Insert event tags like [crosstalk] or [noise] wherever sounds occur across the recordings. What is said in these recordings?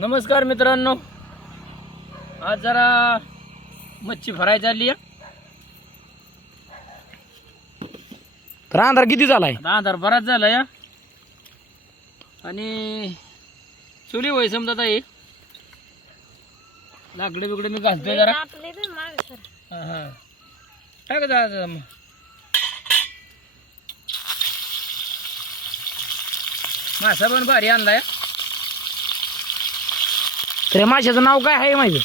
नमस्कार मित्रांनो. आज जरा मच्छी फ्राय चालली आहे. तर अंधार किती झालाय? आता आधार बराच झाला या आणि चुली होय समजा एक लाकडे बिकडे मी घालतोय जरा. हा, हा. टाक जा जा मग. मासा पण भारी आणलाय. तर माशाचं नाव काय आहे माहिती?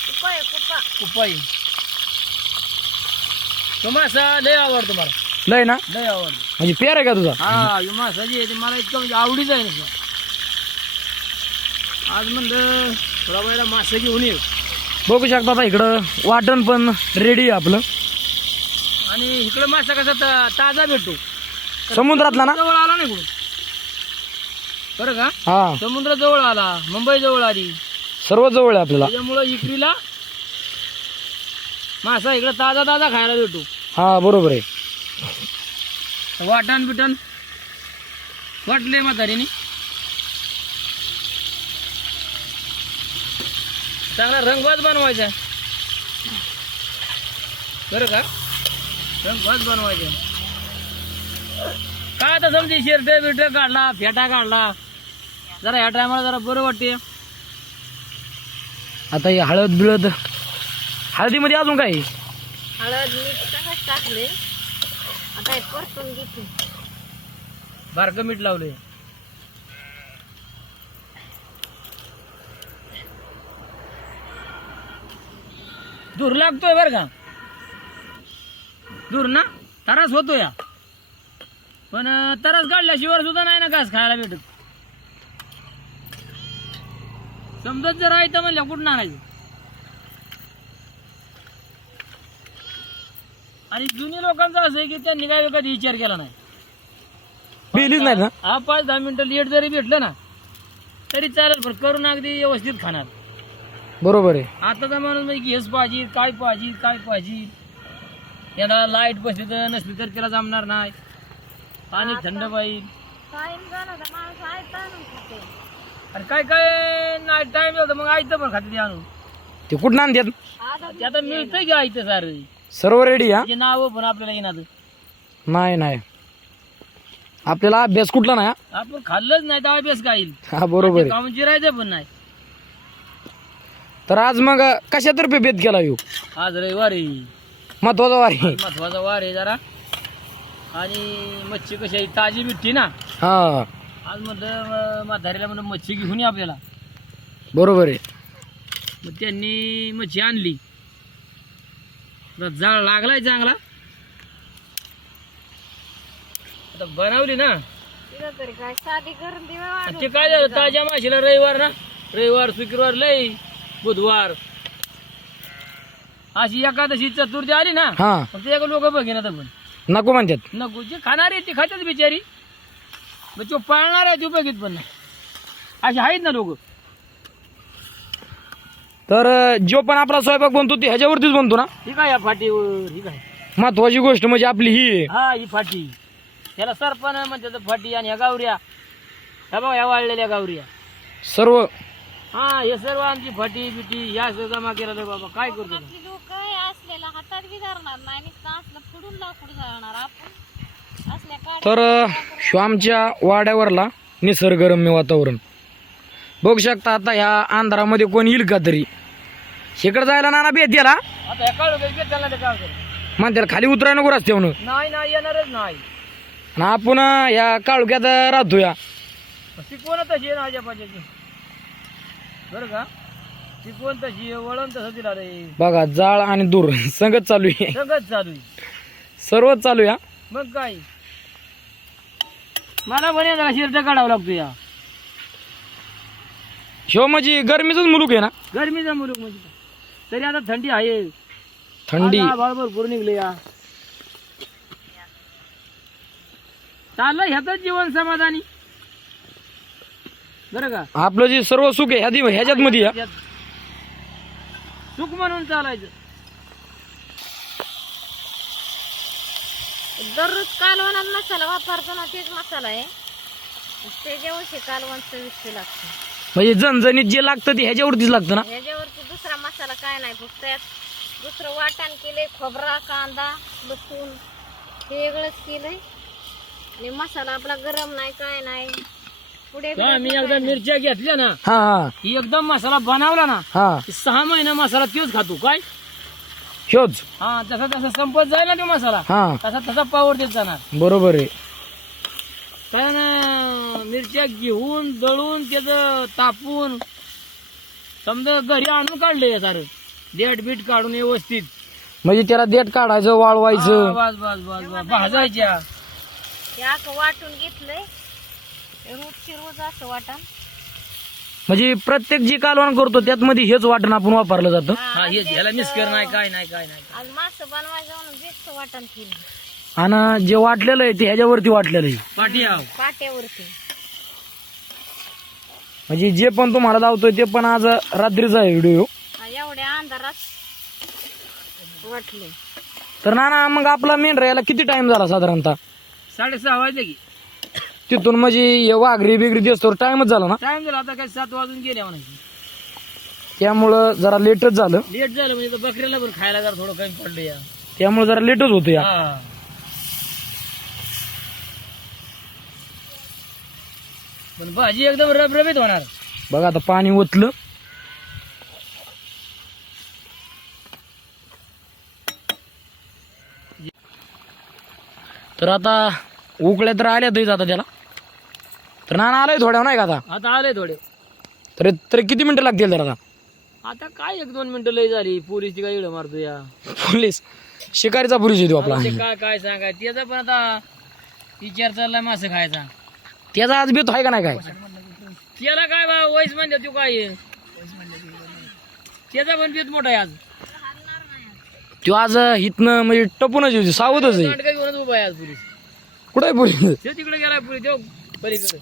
उपाय तो मासा लय आवडतो मला. लय ना? लय आवडतो. म्हणजे पेर आहे का तुझा? हा मासा जी आहे ते मला इतकं म्हणजे आवडीच आहे ना आज म्हणलं थोडा वेळेला मासा घेऊन येऊ. बघू शकता आता इकडं वाटण पण रेडी आहे आपलं. आणि इकडं मासा कसा ता- ताजा भेटतो. समुद्रातला ना? जवळ आला नाही कुठून बरं का? हा. समुद्र जवळ आला मुंबई जवळ आली. सर्व जवळ आहे आपल्याला. त्याच्यामुळं इकरीला मासा इकडं ताजा ताजा खायला भेटतो हा बरोबर आहे. वाटण बिटण वाटले म्हातारीने. चांगला रंगवाज बनवायचा. बरं का? रंगवाज बनवायचा. काय आता समजी शर्ट बिर्ट काढला फेटा काढला. जरा ह्या टायमाला जरा बरं वाटते आता हे हळद बिळद हळदीमध्ये अजून काय? हळद मीठ सगळं टाकले आता हे परतून घेते. बारकं मीठ लावले दूर लागतोय बर का? दूर ना? तरास होतो या पण तरास काढल्याशिवाय सुद्धा नाही ना घास खायला भेटत. समजत जर आहे तर म्हणल्या कुठं आणायचं? आणि जुनी लोकांचं असं आहे की त्यांनी काय कधी विचार केला नाही. बिलीच नाही ना? हा पाच दहा मिनिटं लेट जरी भेटलं ना तरी चालेल पण करून अगदी व्यवस्थित खाणार. बरोबर आहे. आताचा माणूस म्हणजे की हेच पाहिजे काय पाहिजे काय पाहिजे. याला लाइट बसली तर नसली तर त्याला जमणार नाही. पाणी थंड पाहिजे. काय झालं तर माणूस ऐकता नव्हते आणि काय काय नाही टाइम होतं मग आयतं पण खाते ते आणून. ते कुठं आणतात आता ते आता मिळतंय की आयतं सारं? सर्व रेडी हा? नाव पण आपल्याला येणार. नाही नाही. आपल्याला अभ्यास कुठला नाही हा? आपण खाल्लंच नाही तर अभ्यास काय येईल? हा बरोबर आहे. कामून जिरायचं पण नाही. तर आज मग कशातर्फे भेद केला येऊ आज रविवारी महत्त्वाचा वार आहे. महत्त्वाचा वार आहे जरा. आणि मच्छी कशी आहे ताजी मिठी ना? हा. आज म्हटलं म्हातारीला म्हणून मच्छी घेऊन ये आपल्याला. बरोबर आहे. मग त्यांनी मच्छी आणली. आता जाळ लागलाय चांगला. आता बनवली ना. तिला तरी काय साधी करून ते काय झालं ताज्या माशीला रविवार ना. रविवार शुक्रवार लय बुधवार. अशी एकादशी चतुर्थी आली ना. हा. मग ते लोक बघेन आता पण. नको म्हणतात. नको जे खाणार आहे ती खातात बिचारी. मग तो पाळणार आहे तो बघित पण नाही. असे आहेत ना लोक तर जो पण आपला स्वयंपाक बनतो ते ह्याच्यावरतीच बनतो ना? ही काय या फाटीवर ही काय? महत्वाची गोष्ट म्हणजे आपली ही. आहे. हा ही फाटी. याला सरपण म्हणतात फाटी आणि ह्या गावऱ्या. ह्या बघा ह्या वाळलेल्या गावऱ्या. सर्व. हा हे सर्व आमची फाटी बिटी या असं जमा केलं तर बाबा काय करतो? तो? आपली लोक असलेला हातात बी धरणार नाही असलं फुडून लाकूड जाणार आपण. तर आमच्या वाड्यावरला निसर्गरम्य वातावरण. बघू शकता आता ह्या अंधारामध्ये कोण येईल का तरी. इकडे जायला नाना भेट द्याला काही त्याला खाली उतराय नको रस्त्यावरून नाही नाही येणारच नाही. आपण या काळुक्यात राहतो या शिकवण तशी आहे ना बरं का? शिकवण तशी आहे, वळण तसं दिला रे. बघा जाळ आणि दूर संगत चालू आहे. सगळंच चालू आहे. सर्वच चालू या मग काय? मला पण जरा शिरट काढावं लागतो या. ह्यो म्हणजे गरमीचंच मुलूक आहे ना? गरमीचा मुलूक म्हणजे. तरी आता थंडी आहे. थंडी. आज आभाळ भरपूर निघले या. चाललं ह्यातच जीवन समाधानी. बरं का? आपलं जे सर्व सुख आहे ह्या ह्याच्यात मध्ये सुख म्हणून चालायचं. दररोज कालवणात मसाला वापरतो ना तेच मसाला आहे. त्याच्यावर कालवण चविष्ट लागतं. म्हणजे झणझणीत जे लागतं ते ह्याच्यावरतीच लागतं ना? ह्याच्यावरती दुसरा मसाला काय नाही फक्त यात दुसरं वाटण केलंय खोबरा कांदा लसूण हे वेगळंच केलंय. आणि मसाला आपला गरम नाही काय नाही. पुढे काय मी एकदा मिरच्या घेतल्या ना हा हा. की एकदम मसाला बनवला ना हा. की सहा महिने मसाला तोच खातो. काय? ह्योच हा तसा तसा संपत जाईल ना तो मसाला हा. तसा तसा पावर देत जाणार. बरोबर आहे. कारण मिरच्या घेऊन दळून त्याचं तापून समजा घरी आणून काढले सारं. देठ बीट काढून व्यवस्थित. म्हणजे त्याला देठ काढायचं हा, वाळवायचं बस बस बस बस. भाजायच्या. याक वाटून घेतलंय. रोजची रोज असं वाटण म्हणजे प्रत्येक जे कालवण करतो त्यात मध्ये हेच वाटण आपण वापरलं जातं. हा हे ह्याला मिसकर नाही काय नाही काय नाही. आज मासं बनवायचं म्हणून बेस्ट वाटण केलं. आणि जे वाटलेलं आहे ते ह्याच्यावरती वाटलेलं आहे. पाठी आव. पाट्यावरती. म्हणजे जे पण तुम्हाला लावतोय ते पण आज रात्रीचा आहे व्हिडिओ. हा, एवढ्या अंधारात वाटले. तर ना मग आपला मेन राहायला किती टाइम झाला साधारणतः? साडेसहा वाजले की. तिथून म्हणजे हे वाघरी बिगरी दिसतो टाइमच झाला ना. टाइम झाला आता काय सात वाजून गेले म्हणायची. त्यामुळं जरा लेटच झालं. लेट झालं म्हणजे तर बकऱ्याला पण खायला जरा थोडं कमी पडलं या. त्यामुळे जरा लेटच होतं या. हा. पण भाजी एकदम रबरबीत होणार. बघा आता पाणी ओतलं. तर आता उकळ्या तर आल्यातच आता त्याला. तर नाना आलाय थोड्या नाही का आता? आता आले थोडे. तर तरी किती मिनिटं लागतील तर आता? आता काय एक दोन मिनिटं लय झाली. पोलीसची काय इडं मारतो या. पोलीस? शिकारीचा पुरुष येतो आपला. आता ते काय काय सांगाय त्याचा पण आता विचार चाललाय मासं खायचा. त्याचा आज बेत आहे का नाही काय? त्याला काय बा वयस म्हणलं तू काय? आहे? त्याचा पण बेत मोठा आहे आज. तो आज इथनं म्हणजे टपूनच येतो सावधच आहे. नाटका घेऊनच उभा आहे आज पोलीस. कुठे आहे पोलीस? ते तिकडे गेला पोलीस देव पलीकडे.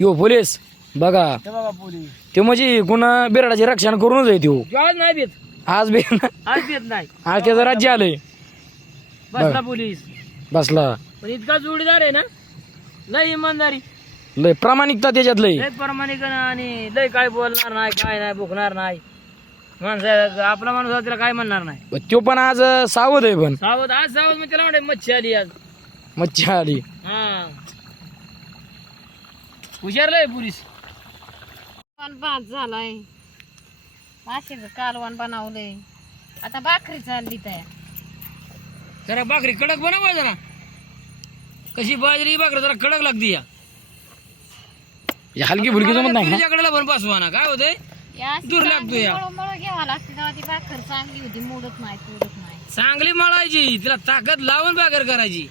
यो पोलीस बघा. ते बाबा पोलीस. ते म्हणजे कुणा बिराडाचे रक्षण करूनच आहे तो आज नाही बेत आज बे आज बेत नाही. आज त्याचं राज्य आलंय. बसला पोलीस. बसला. पण इतका जोडीदार आहे ना? लय इमानदारी. लय प्रामाणिकता त्याच्यात लय. लय प्रामाणिक आणि लय काय बोलणार नाही काय नाही भुकणार नाही. माणसा आपला माणूस आहे, त्याला काय म्हणणार नाही. तो पण आज सावध आहे पण. सावध आज सावध मग त्याला म्हणते मच्छी आली आज. मच्छी आली. हा. हुशार लय पोलीस पण भात झालाय. माशीचं कालवण बनवलंय. आता भाकरी चालली तयार. जरा भाकरी कडक बनवा जरा. कशी बाजरी भाकरी जरा कडक लागते या. हलकी फुलकी जमत नाही ना? तुझ्याकडे पण बसवा ना काय होतंय? या दूर लागतो या. मळ घ्यावा लागते. तेव्हा ती भाकर चांगली होती. मोडत नाही तोडत नाही. चांगली मळायची. तिला ताकद लावून भाकर करायची.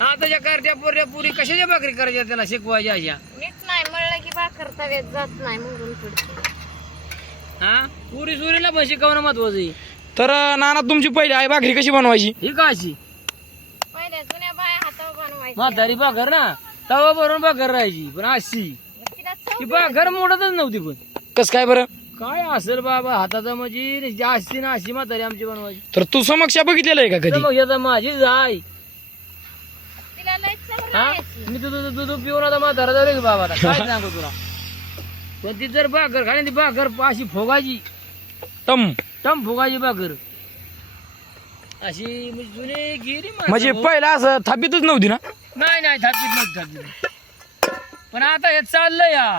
आताच्या कारट्या पोरट्या पुरी कशाच्या भाकरी करायच्या त्याला शिकवायच्या अशा? नीट नाही मळलं की भाकर तव्यात जात नाही पडते हा? पुरी सुरीला पण शिकवणं महत्वाचं आहे. तर नाना तुमची पहिली आई भाकरी कशी बनवायची? ही का अशी? पहिल्या जुन्या बाया हातावर बनवायची म्हातारी भाकर ना? तवा भरून भाकर राहायची पण अशी. तिला चव ती भाकर मोडतच नव्हती पण. कस काय बरं? काय असेल बाबा हाताचा म्हणजे जास्ती ना अशी म्हातारी आमची बनवायची. तर तू समक्षा बघितलेलं आहे का तर कधी मग माझी जाय हा? मी तुझं दूध पिऊन आता म्हातारा झालो की बाबा आता. काय [laughs] सांगू तुला? पण ती जर भाकर खाली ती भाकर अशी फोगायची. तम टम फुगायची भाकर. अशी म्हणजे जुने गिरी माणसं म्हणजे भाऊ. पहिला असं थापीतच नव्हती ना? नाही नाही थापीत नव्हती थापीत. पण आता हे चाललंय या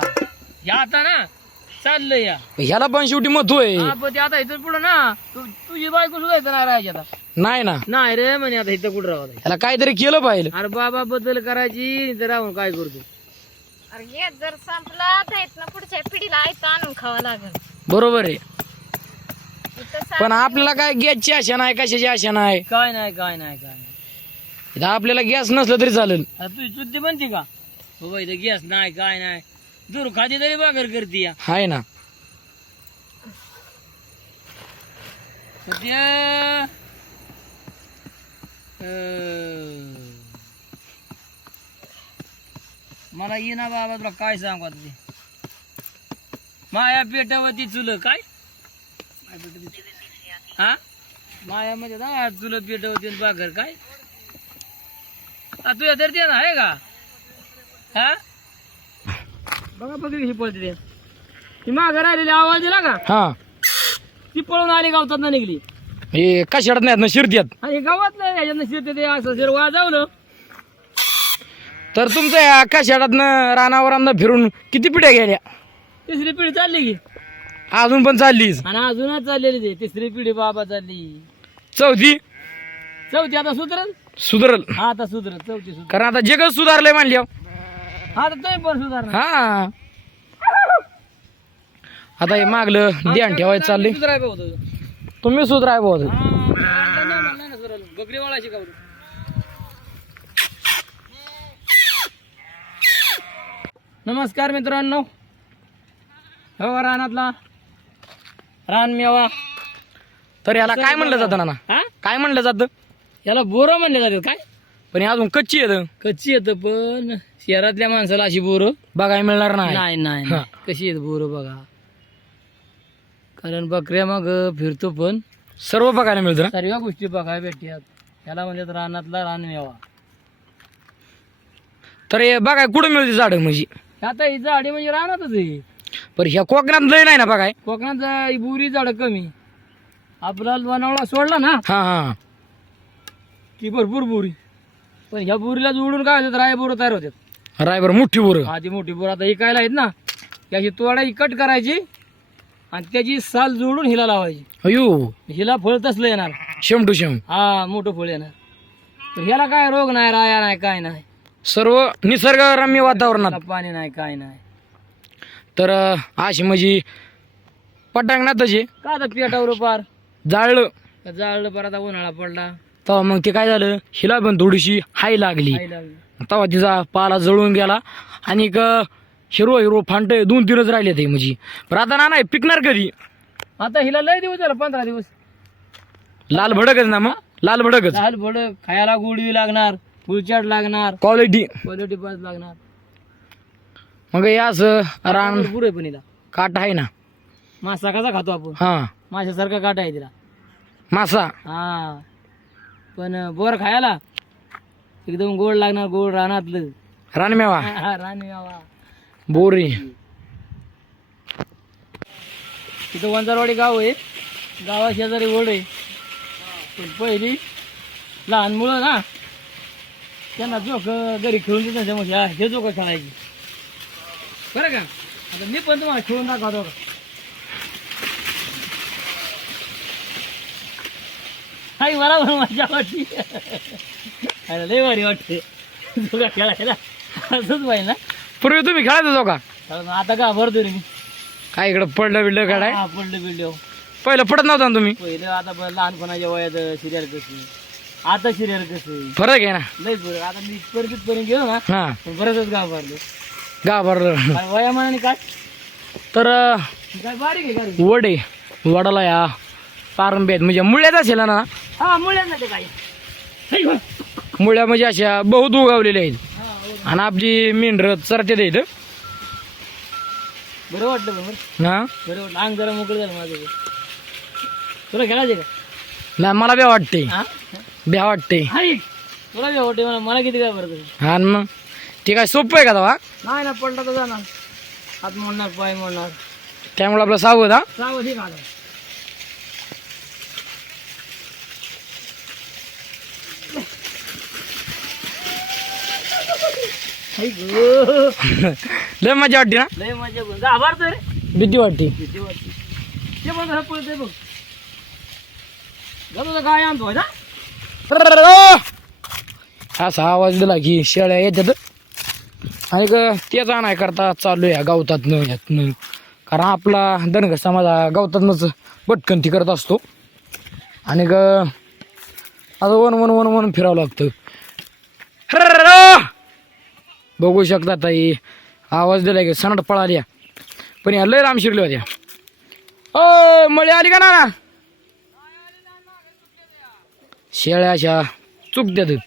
हे आता ना चाललंय या. ह्याला पण शेवटी महत्त्व आहे हा, ते आता इथं पुढं ना तू तुझी बायको सुद्धा इथं नाही राहायची आता. नाही ना. नाही रे म्हणे आता इथं कुठं राहत ह्याला काहीतरी केलं पाहिजे अरे बाबा बदल करायची इथं राहून काय करतो अरे हे जर संपला तर इथनं पुढच्या पिढीला आयतं आणून खावं लागेल. बरोबर आहे. इथं सा- पण आपल्याला काय गॅसची आशा नाही कशाची आशा नाही. काय नाही काय नाही काय नाही. इथं आपल्याला गॅस नसलं तरी चालेल. आता तुझी चुद्धी म्हणते का? बाबा इथं गॅस नाही काय नाही. दूर खाती तरी भाकर करते या. आहे ना. सध्या अं, मला येईना बाबा तुला काय सांगू आता ते. माया पेटावरती चुल काय? हा? माया म्हणजे ना चुल पेटावरती आणि भाकर काय? आ, तुझ्या तर ते आहे का? हा? बघा बघ ही पळते ते. मागं राहिलेली आवाज दिला का? हा. ती पळून आली गावतात ना निघली. हे कशात नाही ना शिरत्यात. आणि गावातलं याच्यानं शिरते ते असं जर वाजवलं. तर तुमच्या या कशाडातनं रानावरांना फिरून किती पिढ्या गेल्या? तिसरी पिढी चालली की. अजून पण चाललीच. आणि अजूनच चाललेली ते तिसरी पिढी बाबा चालली. चौथी? चौथी आता सुधरल? सुधरल. हा आता सुधरल चौथी सुधरल. कारण आता जगच सुधारलंय म्हणल्या हा तुम्ही पण हा. आता हे मागलं ध्यान ठेवायचं चाललंय. तुम्ही सुधराय का नमस्कार मित्रांनो. हो रानातला. रान मेवा. तर याला काय म्हणलं जातं नाना? हा? काय म्हणलं जातं? याला बोरं म्हणले जातात काय? पण हे अजून कच्ची येतं कच्ची येतं पण शहरातल्या माणसाला अशी बोरं बघायला मिळणार नाही. नाही नाही हा. नाही. कशी येत बोरं बघा. कारण बकऱ्या मग फिरतो पण सर्व बघायला मिळतं ना? सर्व गोष्टी बघायला भेटतात. त्याला म्हणतात रानातला रान मेवा. तर हे बघाय कुठं मिळते झाडं म्हणजे? आता ही झाडी म्हणजे रानातच आहे. पण ह्या कोकणात लय नाही ना बघाय? कोकणात ही बुरी झाडं कमी. आपला वनावळा सोडला ना? हा हा. की भरपूर बुरी. पण ह्या बुरीला जोडून काय होतात? राय बोरं तयार होतात. रायबर मोठी बोर. आधी मोठी बोर आता इकायला आहेत ना. अशी तोडायची कट करायची आणि त्याची साल जोडून हिला लावायची. अयो हिला फळ तसलं येणार. Same to same. हा मोठं फळ येणार. तर ह्याला काय रोग नाही राया नाही काय नाही. सर्व निसर्गरम्य वातावरणात. त्याला पाणी नाही काय नाही. तर अं, अशी म्हणजे पटांगणातच आहे का आता पेटावर पार? जाळलं. जाळलं पार आता उन्हाळा पडला. तेव्हा मग ते काय झालं? हिला पण थोडीशी हाय लागली. तेव्हा तिचा पाला जळून गेला आणि एक हिरो हिरो फांट दोन तीनच राहिले ते म्हणजे. पण आता ना नाही पिकणार कधी? आता हिला लय दिवस झाला पंधरा दिवस. लाल भडकच ना मग? लाल भडकच. लाल भड खायला गोडवी लागणार फुलचाट लागणार. क्वालिटी क्वालिटी पास लागणार. मग असं रान आहे पण हिला. काट आहे ना? मासा कसा खातो आपण? हा. माशासारखा काटा आहे तिला. मासा? हा. पण बोर खायला. एकदम गोड लागणार गोड रानातलं. रानमेवा हा, बाबा बोरी. तिथं वंजारवाडी गाव आहे. गावा शेजारी ओढ आहे. पण पहिली लहान मुलं ना त्यांना जोक घरी खेळून देत त्याच्यामध्ये हा, हे जोक खेळायची. बरं का? आता मी पण तुम्हाला खेळून दाखवतो हाय मला पण मजा वाटली. अरे लय भारी वाटते. जोका खेळायला असंच पाहिजे ना. पूर्वी तुम्ही खेळायचं का कारण आता का भरतो रे मी? काय इकडं पडलं बिडलं काढाय? हा, पडलं बिडलं. पहिलं पडत नव्हता ना तुम्ही? पहिलं आता ब- लहानपणाच्या वयात सिरियल कशी आता सिरियल कशी फरक आहे ना. लय बरं आता मी परिचित पर्यंत गेलो ना हा. बरंच गाव भरलो. गाभार काय वयामानाने काय? तर अं, काय बारीक आहे वडे वडाला या. पारंब्यात म्हणजे मुळ्यात असेल ना? हा ते काय. मुळ्या म्हणजे अशा बहुत उगावलेल्या आहेत. आणि आपली मेंढर चरते आहेत बरं वाटलं पण बरं. हा? बरं वाटलं. अंग जरा मोकळं झालं माझं तुला खेळायचे का? नाही मला बी वाटते भ्या वाटते तुला बी वाटते मला मला किती काय बरं हा मग? ते काय सोपं आहे का दवा नाही ना पडला तर जाणार. हात मोडणार पाय मोडणार. त्यामुळे आपलं सावध हा. सावध हे काढा हाय गं. [laughs] लय मजा वाटते ना? लय मजा पण. घाबरतो रे भीती वाटते भीती वाटते ते पण जरा पळतंय बघ. जातो काय आणतो ना. असा आवाज दिला की शेळ्या येतात. आणि ग तेच आणाय करता चालू आहे गावतातनं यातनं. कारण आपला धनगर समाज गावतातनंच भटकंती करत असतो. आणि ग आता वन वन वन वन फिरावं लागतं. बघू शकता ताई. आवाज दिला की सनट पळाल्या. पण या लय लांब शिरल्या होत्या. ओ मळी आली का ना शेळ्या अशा चुकत्यात.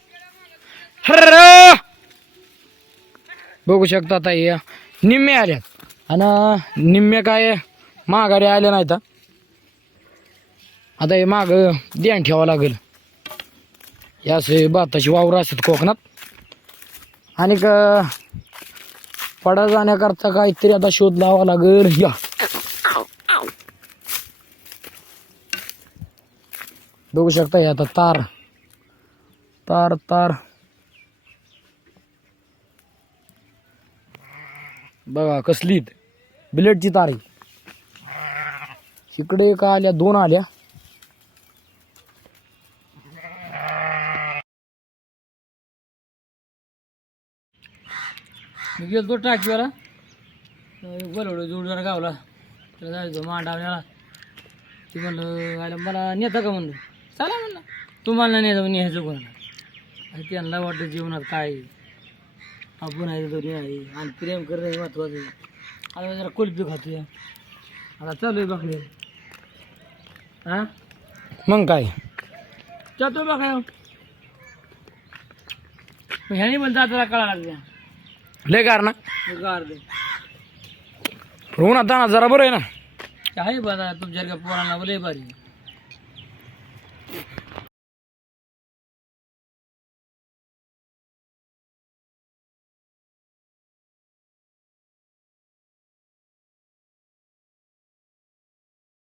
हर्र! बघू शकता ताई निम्मे आल्यात. आणि निम्मे काय माघारी आले नाहीत. आता हे माग ध्यान ठेवावं लागेल. या असे भाताची वावर असतात कोकणात. आणि पडा जाण्याकरता काहीतरी आता शोध लावा लागेल. या. बघू शकता हे आता तार. तार तार. बघा कसली बिलेटची तार आहे. इकडे का आल्या दोन आल्या. मी गेलो टाकीवर बोलवलं जोडदार गावला. त्याला जायचं मांडावण्याला. ते म्हणलं आयला मला नेता का म्हणलं? चला म्हणलं. तुम्हाला नेता न्यायचं कोणाला? आणि त्यांना वाटतं जीवनात काय. आपण आहे दोन्ही आहे आणि प्रेम करणं हे महत्वाचं आहे. आता जरा कुल्फी खातोय. आता चालू आहे बाकडे हां? मग काय? जातो बघा ह्याने पण जाताना कळा लागल्या लय गार ना? गार दे होऊन आता ना जरा बरं आहे ना? आहे बघा तुमच्या पोरांना लय भारी